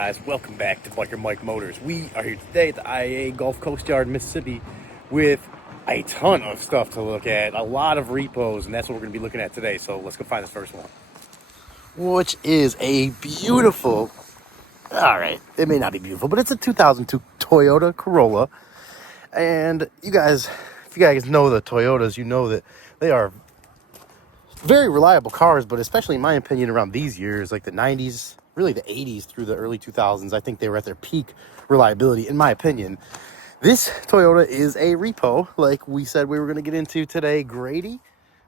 guys? Welcome back to Biker Mike Motors. We are here today at the IAA Gulf Coast Yard, Mississippi, with a ton of stuff to look at, a lot of repos, and that's what we're going to be looking at today. So let's go find this first one, which is a beautiful, it may not be beautiful, but it's a 2002 Toyota Corolla. And you guys, if you guys know the Toyotas, you know that they are very reliable cars, but especially in my opinion around these years, like the 90s, really the 80s through the early 2000s, I think they were at their peak reliability, in my opinion. This Toyota is a repo, like we said we were going to get into today. Grady,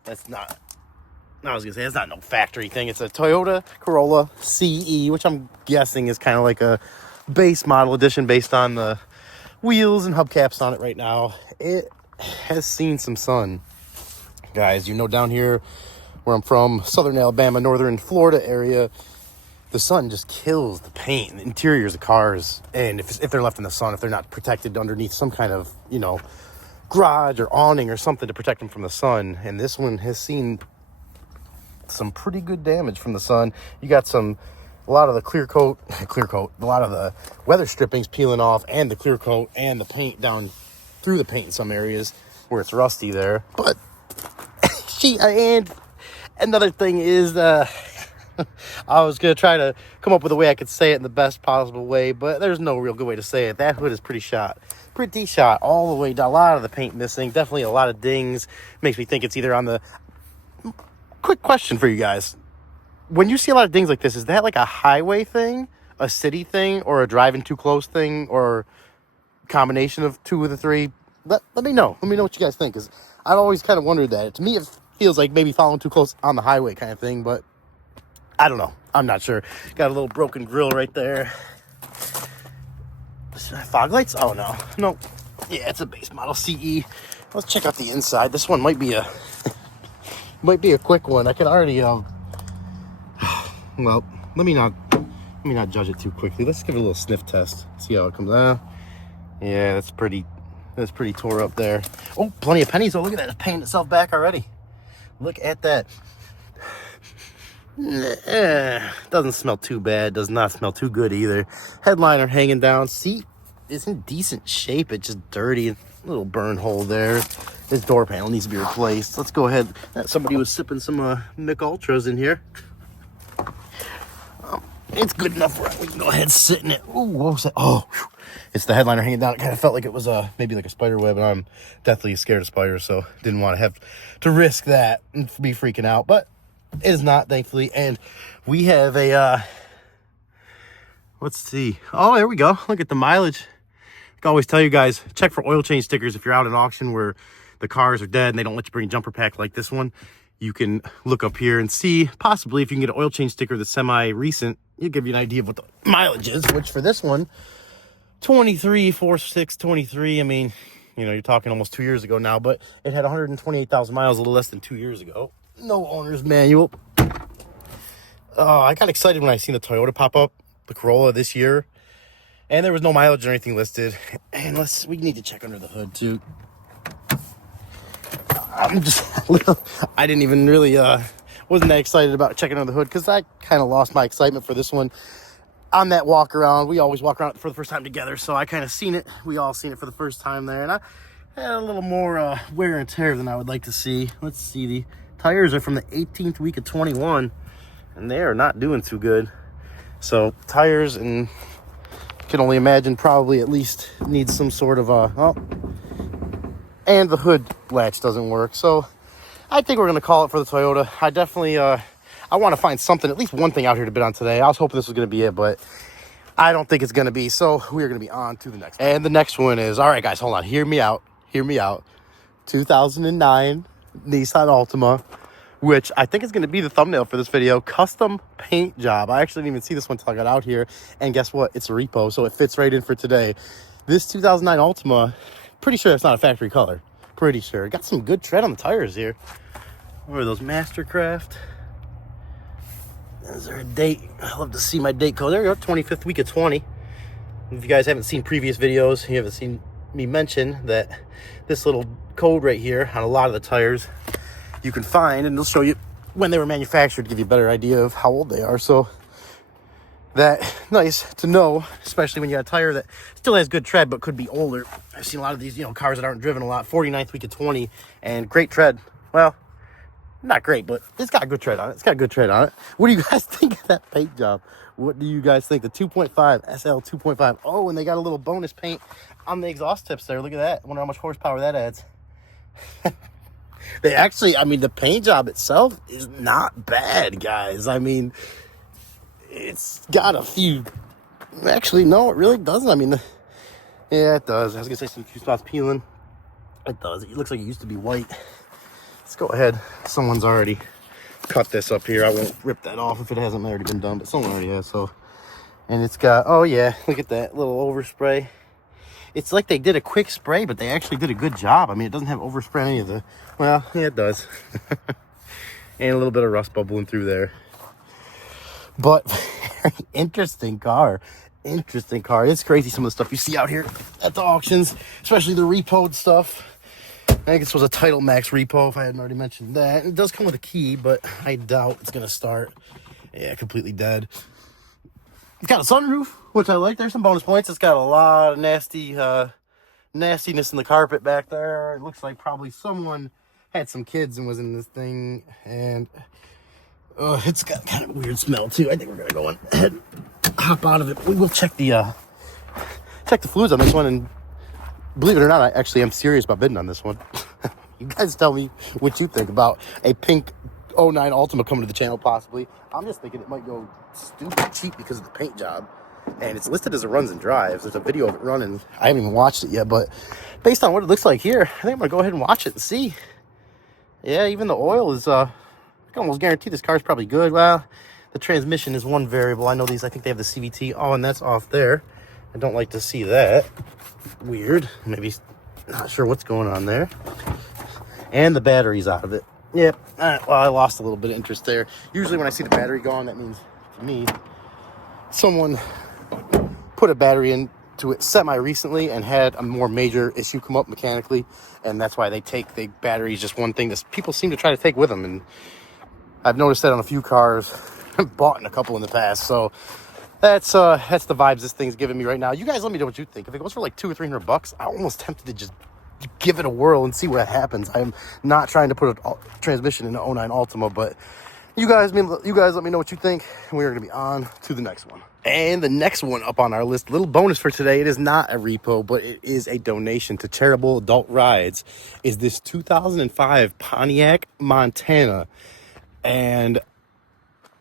that's not no factory thing. It's a Toyota Corolla CE, which I'm guessing is kind of like a base model edition based on the wheels and hubcaps on it right now. It has seen some sun, guys. You know, down here where I'm from, southern Alabama, northern Florida area, the sun just kills the paint and the interiors of cars. And if they're left in the sun, if they're not protected underneath some kind of, garage or awning or something to protect them from the sun. And this one has seen some pretty good damage from the sun. You got a lot of the a lot of the weather strippings peeling off, and the clear coat, and the paint down through the paint in some areas where it's rusty there. But and another thing is, I was going to try to come up with a way I could say it in the best possible way, but there's no real good way to say it. That hood is pretty shot all the way down. A lot of the paint missing, definitely a lot of dings. Makes me think it's either on the... Quick question for you guys. When you see a lot of dings like this, is that like a highway thing, a city thing, or a driving too close thing, or combination of two of the three? Let me know. Let me know what you guys think, because I've always kind of wondered that. To me, it feels like maybe following too close on the highway kind of thing, but I don't know. I'm not sure. Got a little broken grill right there. Fog lights? Oh, no. No. Yeah, it's a base model CE. Let's check out the inside. This one might be a quick one. I can already well, let me not judge it too quickly. Let's give it a little sniff test. See how it comes out. Yeah, that's pretty tore up there. Oh, plenty of pennies. Oh, look at that. It's painting itself back already. Look at that. Doesn't smell too bad. Does not smell too good either. Headliner hanging down. Seat is in decent shape. It's just dirty. A little burn hole there. This door panel needs to be replaced. Let's go ahead. Somebody was sipping some Mick Ultras in here. It's good enough where we can go ahead and sit in it. Ooh, what was that? Oh, it's the headliner hanging down. It kind of felt like it was maybe like a spider web, and I'm deathly scared of spiders, so didn't want to have to risk that and be freaking out. But it is not, thankfully. And we have a let's see. Oh, there we go. Look at the mileage. I can always tell you guys, check for oil change stickers if you're out at auction where the cars are dead and they don't let you bring a jumper pack like this one. You can look up here and see possibly if you can get an oil change sticker that's semi-recent. It'll give you an idea of what the mileage is, which for this one, 23. I mean, you're talking almost 2 years ago now, but it had 128,000 miles, a little less than 2 years ago. No owner's manual. I got excited when I seen the Toyota pop up, the Corolla this year, and there was no mileage or anything listed. And we need to check under the hood too. I didn't even really, wasn't that excited about checking under the hood, because I kind of lost my excitement for this one on that walk around. We always walk around for the first time together, so I kind of seen it. We all seen it for the first time there, and I had a little more wear and tear than I would like to see. Let's see, the tires are from the 18th week of 21, and they are not doing too good. So tires, and can only imagine probably at least needs some sort of and the hood latch doesn't work. So I think we're going to call it for the Toyota. I definitely, I want to find something, at least one thing out here to bid on today. I was hoping this was going to be it, but I don't think it's going to be. So we're going to be on to the next one. And the next one is, all right, guys, hold on. Hear me out. 2009 Nissan Altima, which I think is going to be the thumbnail for this video. Custom paint job. I actually didn't even see this one until I got out here. And guess what? It's a repo, so it fits right in for today. This 2009 Altima, pretty sure it's not a factory color. Pretty sure. Got some good tread on the tires here. What are those? Mastercraft. Is there a date? I love to see my date code. There we go. 25th week of 20. If you guys haven't seen previous videos, you haven't seen me mention that this little code right here on a lot of the tires you can find, and it'll show you when they were manufactured to give you a better idea of how old they are. So that nice to know, especially when you got a tire that still has good tread but could be older. I've seen a lot of these, cars that aren't driven a lot. 49th week of 20 and great tread. Well, not great, but it's got good tread on it. What do you guys think of that paint job? What do you guys think? The 2.5 SL 2.5. Oh, and they got a little bonus paint on the exhaust tips there. Look at that. I wonder how much horsepower that adds. They actually, the paint job itself is not bad, guys. It's got a few. Actually, no, it really doesn't. Yeah, it does. I was gonna say some few spots peeling. It does. It looks like it used to be white. Let's go ahead. Someone's already cut this up here. I won't rip that off if it hasn't already been done, but someone already has. So, and it's got, oh yeah, look at that little overspray. It's like they did a quick spray, but they actually did a good job. It doesn't have overspray on any of the, well, yeah, it does. And a little bit of rust bubbling through there. But very interesting car. It's crazy some of the stuff you see out here at the auctions, especially the repoed stuff. I think this was a Title Max repo, if I hadn't already mentioned that. It does come with a key, but I doubt it's going to start. Yeah, completely dead. It's got a sunroof, which I like. There's some bonus points. It's got a lot of nastiness in the carpet back there. It looks like probably someone had some kids and was in this thing. And it's got kind of a weird smell, too. I think we're going to go ahead and hop out of it. We will check the fluids on this one, and believe it or not, I actually am serious about bidding on this one. You guys tell me what you think about a pink 09 Altima coming to the channel, possibly. I'm just thinking it might go stupid cheap because of the paint job. And it's listed as it runs and drives. There's a video of it running. I haven't even watched it yet, but based on what it looks like here, I think I'm going to go ahead and watch it and see. Yeah, even the oil is, I can almost guarantee this car's probably good. Well, the transmission is one variable. I know these, I think they have the CVT. Oh, and that's off there. I don't like to see that. Weird. Maybe not sure what's going on there. And the battery's out of it. Yep. Well, I lost a little bit of interest there. Usually when I see the battery gone, that means, to me, someone put a battery into it semi-recently and had a more major issue come up mechanically. And that's why they take the batteries, just one thing that people seem to try to take with them. And I've noticed that on a few cars. I've bought in a couple in the past. So that's the vibes this thing's giving me right now. You guys let me know what you think. If it goes for like $200 or $300, I'm almost tempted to just give it a whirl and see what happens. I'm not trying to put a transmission in an 09 Altima, but you guys let me know what you think, and we're going to be on to the next one. And the next one up on our list, little bonus for today, it is not a repo, but it is a donation to Charitable Adult Rides, is this 2005 Pontiac Montana. And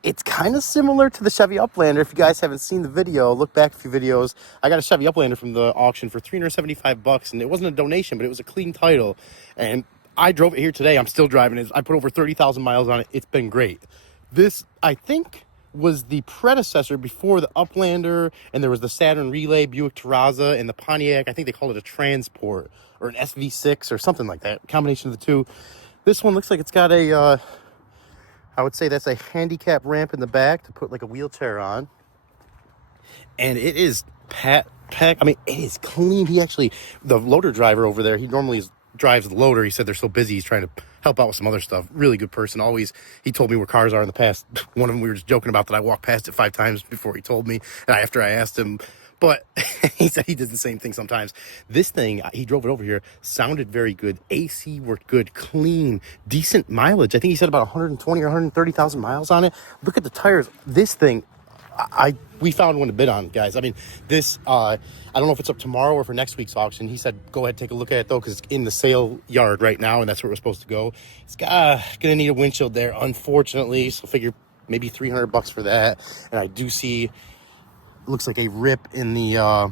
it's kind of similar to the Chevy Uplander. If you guys haven't seen the video, look back a few videos. I got a Chevy Uplander from the auction for $375, and it wasn't a donation, but it was a clean title. And I drove it here today. I'm still driving it. I put over 30,000 miles on it. It's been great. This, I think, was the predecessor before the Uplander, and there was the Saturn Relay, Buick Terraza, and the Pontiac. I think they called it a Transport or an SV6 or something like that. Combination of the two. This one looks like it's got a I would say that's a handicap ramp in the back to put like a wheelchair on. And it is packed. It is clean. The loader driver over there, he normally drives the loader. He said they're so busy, he's trying to help out with some other stuff. Really good person. Always, he told me where cars are in the past. One of them, we were just joking about that I walked past it 5 times before he told me. And after I asked him, but he said he does the same thing sometimes. This thing, he drove it over here, sounded very good. AC worked good, clean, decent mileage. I think he said about 120 or 130,000 miles on it. Look at the tires. This thing, we found one to bid on, guys. This, I don't know if it's up tomorrow or for next week's auction. He said, go ahead, take a look at it, though, because it's in the sale yard right now, and that's where we're supposed to go. It's going to need a windshield there, unfortunately, so figure maybe $300 for that. And I do see, looks like a rip in the, oh,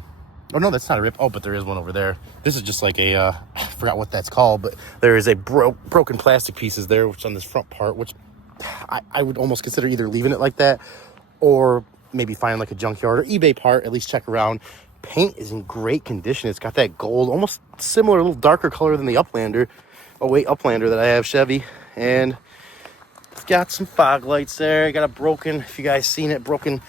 no, that's not a rip. Oh, but there is one over there. This is just like a, I forgot what that's called, but there is a broken plastic pieces there, which on this front part, which I would almost consider either leaving it like that or maybe find like a junkyard or eBay part, at least check around. Paint is in great condition. It's got that gold, almost similar, a little darker color than the Uplander. Oh, wait, Uplander that I have, Chevy. And it's got some fog lights there. Got a broken, if you guys seen it, broken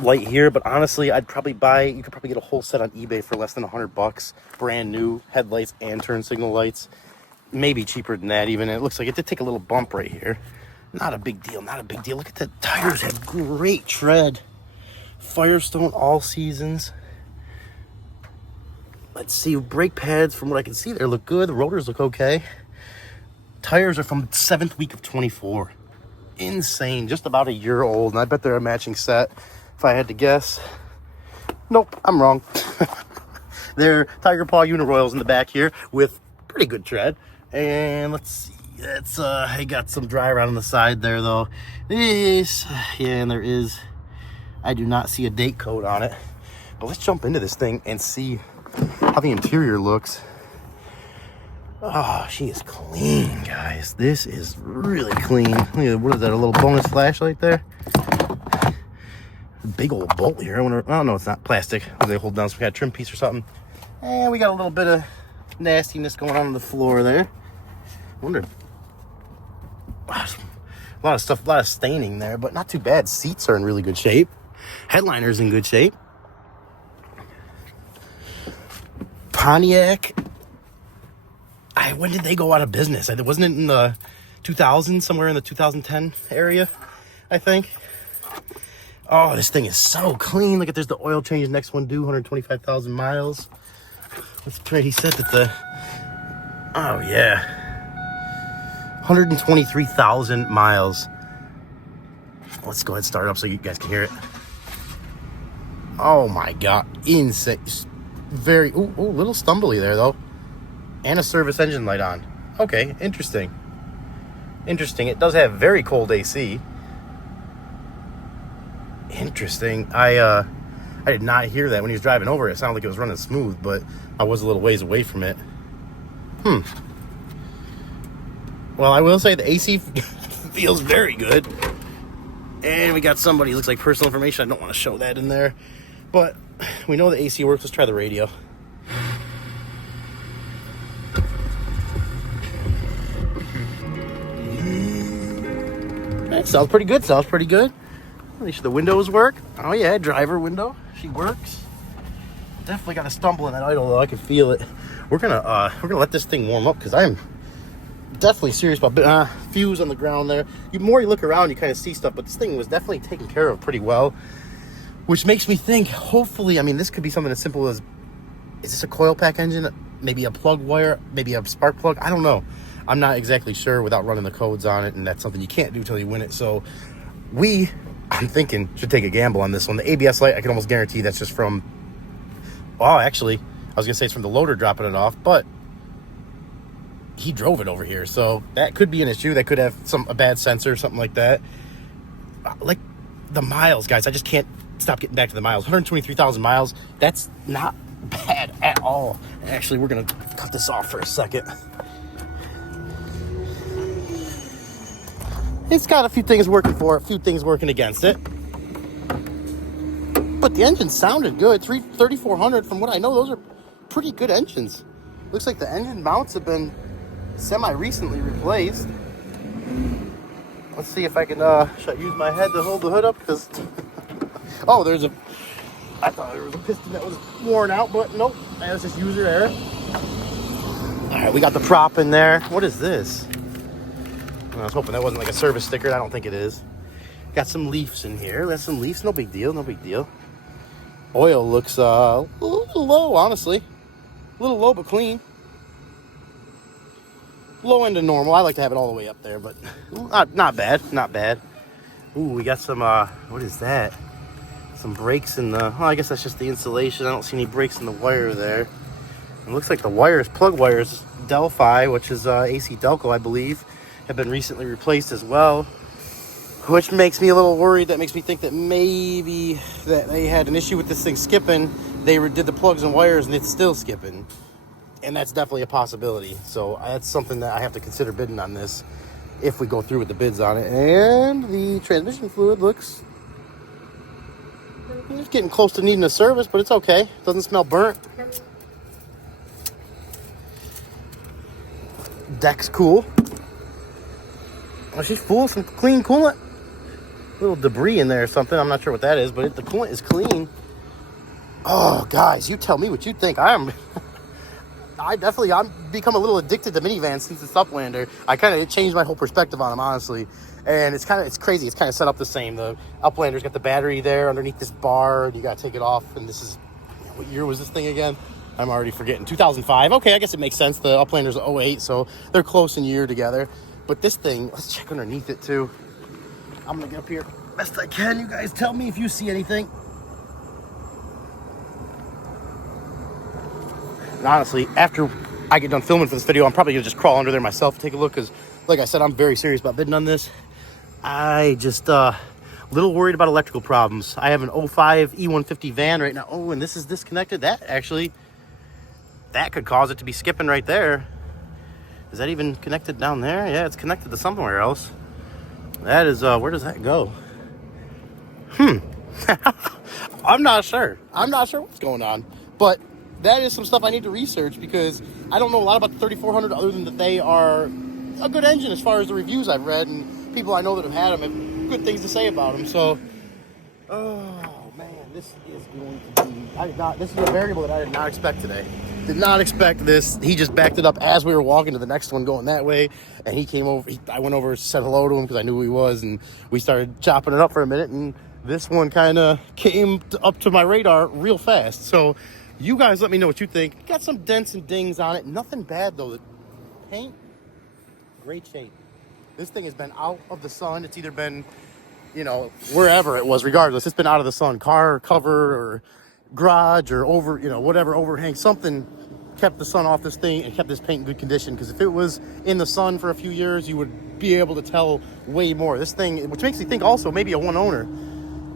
light here. But honestly, I'd probably you could probably get a whole set on eBay for less than $100. Brand new headlights and turn signal lights. Maybe cheaper than that even. And it looks like it did take a little bump right here. Not a big deal, not a big deal. Look at the tires, have great tread. Firestone All Seasons. Let's see, brake pads, from what I can see there, look good. The rotors look okay. Tires are from 7th week of 24. Insane, just about a year old, and I bet they're a matching set, if I had to guess. Nope, I'm wrong. They're Tiger Paw Uniroyals in the back here with pretty good tread. And let's see, it's I got some dry around on the side there though. This, yeah, and there is, I do not see a date code on it. But let's jump into this thing and see how the interior looks. Oh, she is clean, guys. This is really clean. Look at, what is that, a little bonus flashlight there? Big old bolt here. I wonder, oh no, it's not plastic. They hold down some kind of trim piece or something. And we got a little bit of nastiness going on the floor there. I wonder, a lot of stuff, a lot of staining there, but not too bad. Seats are in really good shape. Headliner's in good shape. Pontiac. When did they go out of business? Wasn't it in the 2000s, somewhere in the 2010 area, I think? Oh, this thing is so clean. Look at, there's the oil change. Next one due, 125,000 miles. That's pretty set that the, oh yeah, 123,000 miles. Let's go ahead and start it up so you guys can hear it. Oh my God, insane. Very, ooh, little stumbly there though. And a service engine light on. Okay, interesting. Interesting. It does have very cold AC. Interesting. I did not hear that when he was driving over. It sounded like it was running smooth, but I was a little ways away from it. Well, I will say the AC feels very good. And we got somebody, looks like personal information. I don't want to show that in there. But we know the AC works. Let's try the radio. That sounds pretty good. Sounds pretty good. At least the windows work. Oh yeah, driver window. She works. Definitely got to stumble in that idle though. I can feel it. We're gonna let this thing warm up because I'm definitely serious about fuse on the ground there. The more you look around, you kind of see stuff, but this thing was definitely taken care of pretty well, which makes me think. Hopefully, I mean, this could be something as simple as, is this a coil pack engine? Maybe a plug wire? Maybe a spark plug? I don't know. I'm not exactly sure without running the codes on it, and that's something you can't do till you win it. So I'm thinking, should take a gamble on this one. The ABS light, I can almost guarantee that's just from, oh, actually, I was going to say it's from the loader dropping it off, but he drove it over here. So that could be an issue. That could have a bad sensor or something like that. Like the miles, guys, I just can't stop getting back to the miles. 123,000 miles. That's not bad at all. Actually, we're going to cut this off for a second. It's got a few things working for it, a few things working against it. But the engine sounded good. 3,400, from what I know, those are pretty good engines. Looks like the engine mounts have been semi-recently replaced. Let's see if I can should I use my head to hold the hood up, because oh, I thought there was a piston that was worn out, but nope, that's just user error. Alright, we got the prop in there. What is this? I was hoping that wasn't like a service sticker. I don't think it is. Got some leaves in here. That's some leaves. No big deal. No big deal. Oil looks a little low, honestly. A little low, but clean. Low end of normal. I like to have it all the way up there, but not bad. Not bad. Ooh, we got some, what is that? Some brakes in the, oh, I guess that's just the insulation. I don't see any brakes in the wire there. It looks like the wires, plug wires, Delphi, which is AC Delco, I believe, have been recently replaced as well, which makes me a little worried. That makes me think that maybe that they had an issue with this thing skipping. They did the plugs and wires and it's still skipping. And that's definitely a possibility. So that's something that I have to consider bidding on this if we go through with the bids on it. And the transmission fluid looks, it's getting close to needing a service, but it's okay. Doesn't smell burnt. Deck's cool. Oh, she's full of some clean coolant. A little debris in there or something. I'm not sure what that is, but the coolant is clean. Oh, guys, you tell me what you think. I'm become a little addicted to minivans since this Uplander. It changed my whole perspective on them, honestly. And it's crazy. It's kind of set up the same. The Uplander's got the battery there underneath this bar, and you got to take it off. And this is, what year was this thing again? I'm already forgetting. 2005. Okay, I guess it makes sense. The Uplander's 08, so they're close in year together. But this thing, let's check underneath it too. I'm gonna get up here best I can. You guys tell me if you see anything. And honestly, after I get done filming for this video, I'm probably gonna just crawl under there myself and take a look, because like I said, I'm very serious about bidding on this. I just a little worried about electrical problems. I have an 05 E150 van right now. Oh, and this is disconnected. That could cause it to be skipping right there. Is that even connected down there? Yeah, it's connected to somewhere else. That is, where does that go? I'm not sure. I'm not sure what's going on. But that is some stuff I need to research, because I don't know a lot about the 3400 other than that they are a good engine as far as the reviews I've read, and people I know that have had them have good things to say about them. So, oh man, this is going to be, this is a variable that I did not expect today. Did not expect this. He just backed it up as we were walking to the next one going that way. And he came over. I went over, said hello to him because I knew who he was. And we started chopping it up for a minute. And this one kind of came up to my radar real fast. So you guys let me know what you think. Got some dents and dings on it. Nothing bad though. The paint, great shape. This thing has been out of the sun. It's either been, wherever it was, regardless. It's been out of the sun. Car cover or garage or over, whatever overhang, something kept the sun off this thing and kept this paint in good condition. Because if it was in the sun for a few years, you would be able to tell way more. This thing, which makes me think also maybe a one owner.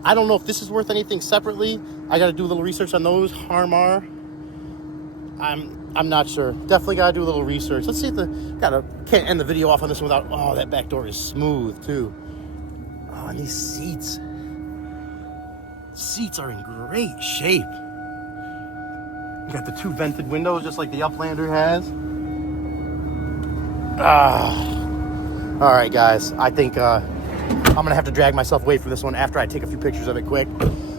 I don't know if this is worth anything separately. I got to do a little research on those. Harmar. I'm not sure. Definitely got to do a little research. Let's see if can't end the video off on this one without, oh, that back door is smooth too. Oh, and these seats. Seats are in great shape. You got the two vented windows just like the Uplander has. All right, guys. I think I'm going to have to drag myself away from this one after I take a few pictures of it quick.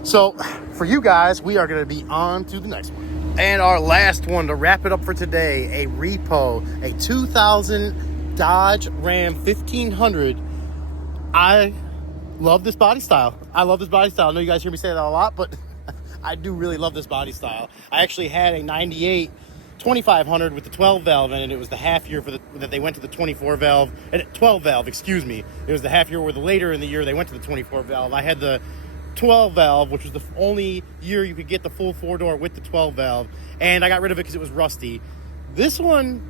So for you guys, we are going to be on to the next one. And our last one to wrap it up for today, a Repo, a 2000 Dodge Ram 1500. I love this body style. I love this body style. I know you guys hear me say that a lot, but I do really love this body style. I actually had a 98 2500 with the 12 valve in it. It was the half year that they went to the 24 valve, 12 valve, excuse me. It was the half year where later in the year they went to the 24 valve. I had the 12 valve, which was the only year you could get the full 4-door with the 12 valve, and I got rid of it because it was rusty. This one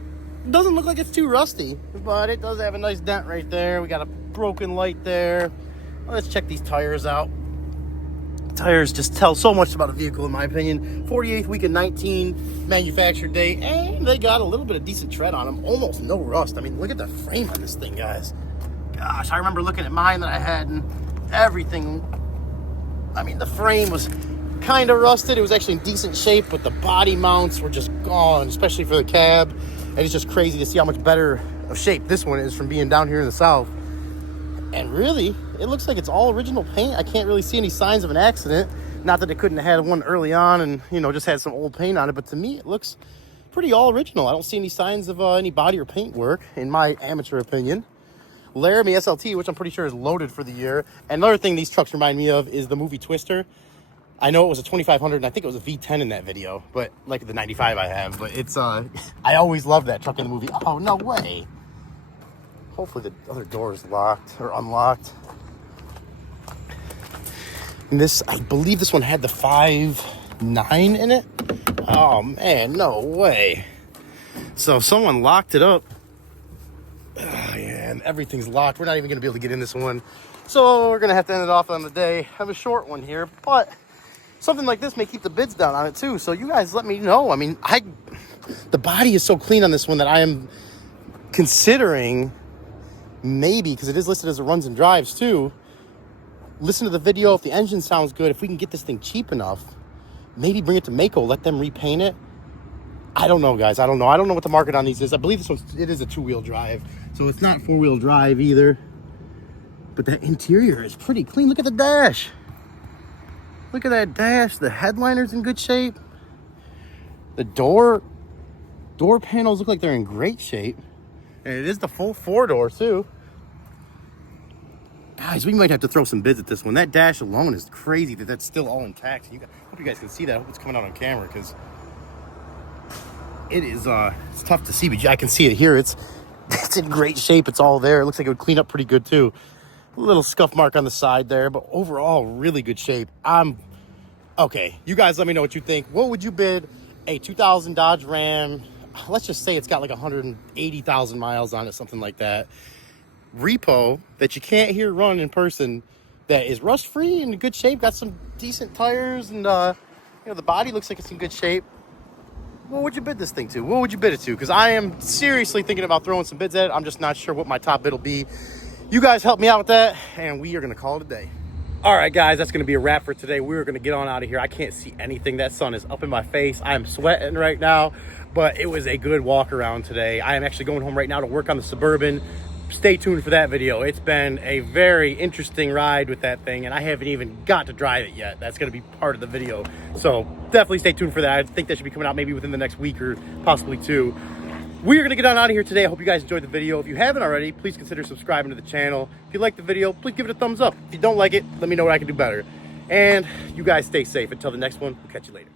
doesn't look like it's too rusty, but it does have a nice dent right there. We got a broken light there. Let's check these tires out. Tires just tell so much about a vehicle, in my opinion. 48th week of 19, manufactured date, and they got a little bit of decent tread on them. Almost no rust. I mean, look at the frame on this thing, guys. Gosh, I remember looking at mine that I had, and everything. I mean, the frame was kind of rusted. It was actually in decent shape, but the body mounts were just gone, especially for the cab. And it's just crazy to see how much better of shape this one is from being down here in the South. And really, it looks like it's all original paint. I can't really see any signs of an accident. Not that it couldn't have had one early on and, just had some old paint on it. But to me, it looks pretty all original. I don't see any signs of any body or paint work, in my amateur opinion. Laramie SLT, which I'm pretty sure is loaded for the year. Another thing these trucks remind me of is the movie Twister. I know it was a 2500, and I think it was a V10 in that video, but like the 95 I have. But it's, I always loved that truck in the movie. Oh, no way. Hopefully the other door is locked or unlocked. And this, I believe this one had the 5.9 in it. Oh, man, no way. So someone locked it up. Oh, yeah, and everything's locked. We're not even going to be able to get in this one. So we're going to have to end it off on the day. I have a short one here, but something like this may keep the bids down on it too. So you guys let me know. I mean, the body is so clean on this one that I am considering maybe, because it is listed as a runs and drives too, listen to the video. If the engine sounds good, if we can get this thing cheap enough, maybe bring it to Mako, let them repaint it. I don't know, guys. I don't know what the market on these is. I believe this one, it is a 2-wheel drive, so it's not 4-wheel drive either. But the interior is pretty clean. Look at the dash. Look at that dash. The headliner's in good shape. The door, Door panels look like they're in great shape. And it is the full 4-door too. Guys, we might have to throw some bids at this one. That dash alone is crazy that that's still all intact. I hope you guys can see that. I hope it's coming out on camera because it is it's tough to see, but I can see it here. It's in great shape. It's all there. It looks like it would clean up pretty good too. A little scuff mark on the side there, but overall really good shape. Okay, you guys let me know what you think. What would you bid a 2000 Dodge Ram? Let's just say it's got like 180,000 miles on it, something like that. Repo that you can't hear run in person, that is rust free and in good shape, got some decent tires, and the body looks like it's in good shape. What would you bid this thing to? What would you bid it to? Because I am seriously thinking about throwing some bids at it. I'm just not sure what my top bid will be. You guys help me out with that, and we are going to call it a day. All right, guys, that's going to be a wrap for today. We're going to get on out of here. I can't see anything. That sun is up in my face. I'm sweating right now, but it was a good walk around today. I am actually going home right now to work on the Suburban. Stay tuned for that video. It's been a very interesting ride with that thing, and I haven't even got to drive it yet. That's going to be part of the video, so definitely stay tuned for that. I think that should be coming out maybe within the next week or possibly 2. We're going to get on out of here today. I hope you guys enjoyed the video. If you haven't already, please consider subscribing to the channel. If you like the video, please give it a thumbs up. If you don't like it, let me know what I can do better. And you guys stay safe. Until the next one, we'll catch you later.